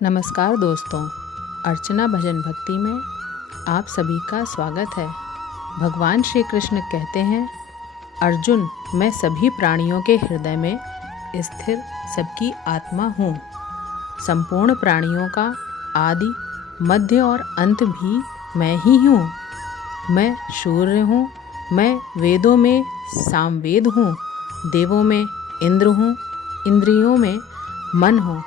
नमस्कार दोस्तों, अर्चना भजन भक्ति में आप सभी का स्वागत है। भगवान श्री कृष्ण कहते हैं, अर्जुन मैं सभी प्राणियों के हृदय में स्थिर सबकी आत्मा हूँ। संपूर्ण प्राणियों का आदि मध्य और अंत भी मैं ही हूँ। मैं सूर्य हूँ, मैं वेदों में सामवेद हूँ, देवों में इंद्र हूँ, इंद्रियों में मन हूँ।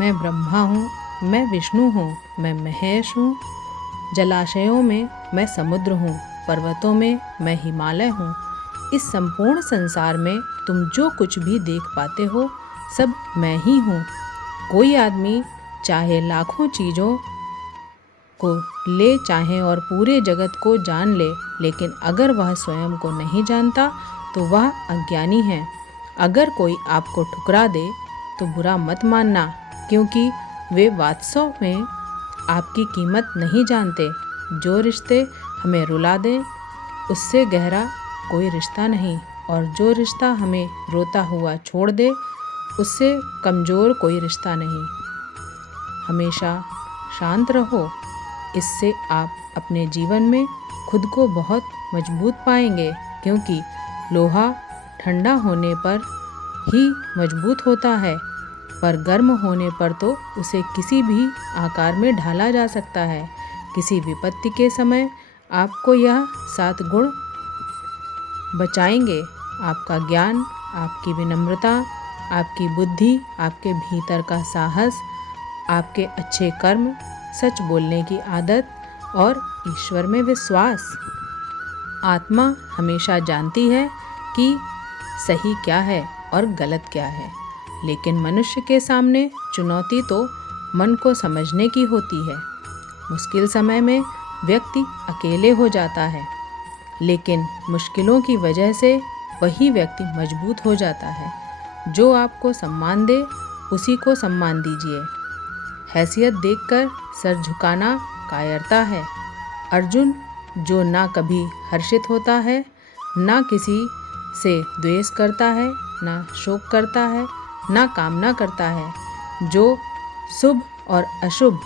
मैं ब्रह्मा हूँ, मैं विष्णु हूँ, मैं महेश हूँ। जलाशयों में मैं समुद्र हूँ, पर्वतों में मैं हिमालय हूँ। इस संपूर्ण संसार में तुम जो कुछ भी देख पाते हो सब मैं ही हूँ। कोई आदमी चाहे लाखों चीज़ों को ले चाहे और पूरे जगत को जान ले, लेकिन अगर वह स्वयं को नहीं जानता तो वह अज्ञानी है। अगर कोई आपको ठुकरा दे तो बुरा मत मानना, क्योंकि वे वास्तव में आपकी कीमत नहीं जानते। जो रिश्ते हमें रुला दें उससे गहरा कोई रिश्ता नहीं, और जो रिश्ता हमें रोता हुआ छोड़ दे उससे कमज़ोर कोई रिश्ता नहीं। हमेशा शांत रहो, इससे आप अपने जीवन में खुद को बहुत मजबूत पाएंगे, क्योंकि लोहा ठंडा होने पर ही मजबूत होता है, पर गर्म होने पर तो उसे किसी भी आकार में ढाला जा सकता है। किसी विपत्ति के समय आपको यह 7 गुण बचाएंगे: आपका ज्ञान, आपकी विनम्रता, आपकी बुद्धि, आपके भीतर का साहस, आपके अच्छे कर्म, सच बोलने की आदत और ईश्वर में विश्वास। आत्मा हमेशा जानती है कि सही क्या है और गलत क्या है, लेकिन मनुष्य के सामने चुनौती तो मन को समझने की होती है। मुश्किल समय में व्यक्ति अकेले हो जाता है, लेकिन मुश्किलों की वजह से वही व्यक्ति मजबूत हो जाता है। जो आपको सम्मान दे उसी को सम्मान दीजिए। हैसियत देखकर सर झुकाना कायरता है। अर्जुन जो ना कभी हर्षित होता है, ना किसी से द्वेष करता है, ना शोक करता है, ना कामना करता है, जो शुभ और अशुभ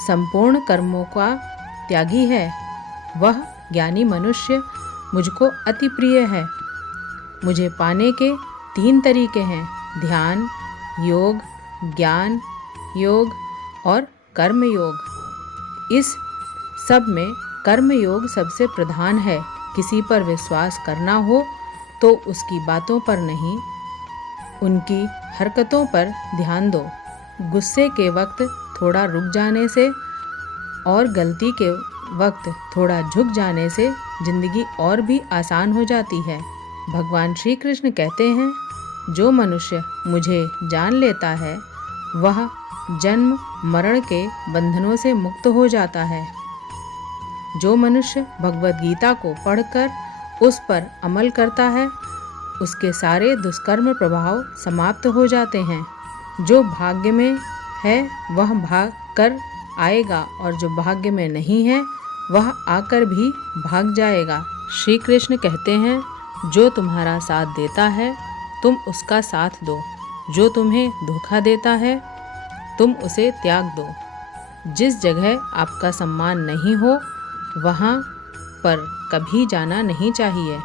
संपूर्ण कर्मों का त्यागी है, वह ज्ञानी मनुष्य मुझको अति प्रिय है। मुझे पाने के 3 तरीके हैं: ध्यान योग, ज्ञान योग और कर्म योग। इस सब में कर्म योग सबसे प्रधान है। किसी पर विश्वास करना हो तो उसकी बातों पर नहीं, उनकी हरकतों पर ध्यान दो। गुस्से के वक्त थोड़ा रुक जाने से और गलती के वक्त थोड़ा झुक जाने से जिंदगी और भी आसान हो जाती है। भगवान श्री कृष्ण कहते हैं, जो मनुष्य मुझे जान लेता है वह जन्म मरण के बंधनों से मुक्त हो जाता है। जो मनुष्य भगवद गीता को पढ़कर उस पर अमल करता है उसके सारे दुष्कर्म प्रभाव समाप्त हो जाते हैं। जो भाग्य में है वह भाग कर आएगा, और जो भाग्य में नहीं है वह आकर भी भाग जाएगा। श्री कृष्ण कहते हैं, जो तुम्हारा साथ देता है तुम उसका साथ दो, जो तुम्हें धोखा देता है तुम उसे त्याग दो। जिस जगह आपका सम्मान नहीं हो वहाँ पर कभी जाना नहीं चाहिए,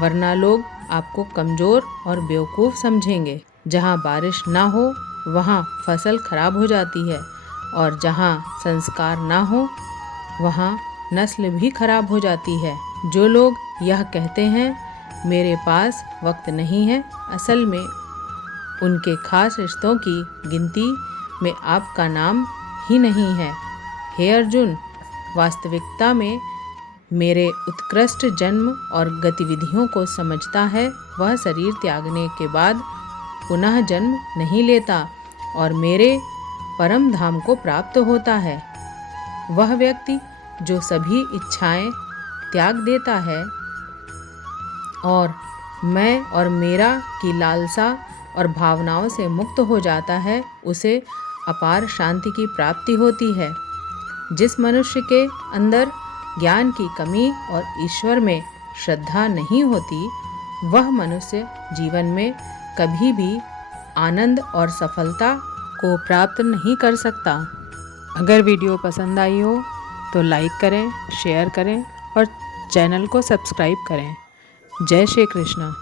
वरना लोग आपको कमज़ोर और बेवकूफ़ समझेंगे। जहाँ बारिश ना हो वहाँ फसल खराब हो जाती है, और जहाँ संस्कार ना हो वहाँ नस्ल भी खराब हो जाती है। जो लोग यह कहते हैं मेरे पास वक्त नहीं है, असल में उनके खास रिश्तों की गिनती में आपका नाम ही नहीं है। हे अर्जुन, वास्तविकता में मेरे उत्कृष्ट जन्म और गतिविधियों को समझता है वह शरीर त्यागने के बाद पुनः जन्म नहीं लेता और मेरे परम धाम को प्राप्त होता है। वह व्यक्ति जो सभी इच्छाएं त्याग देता है और मैं और मेरा की लालसा और भावनाओं से मुक्त हो जाता है, उसे अपार शांति की प्राप्ति होती है। जिस मनुष्य के अंदर ज्ञान की कमी और ईश्वर में श्रद्धा नहीं होती, वह मनुष्य जीवन में कभी भी आनंद और सफलता को प्राप्त नहीं कर सकता। अगर वीडियो पसंद आई हो तो लाइक करें, शेयर करें और चैनल को सब्सक्राइब करें। जय श्री कृष्ण।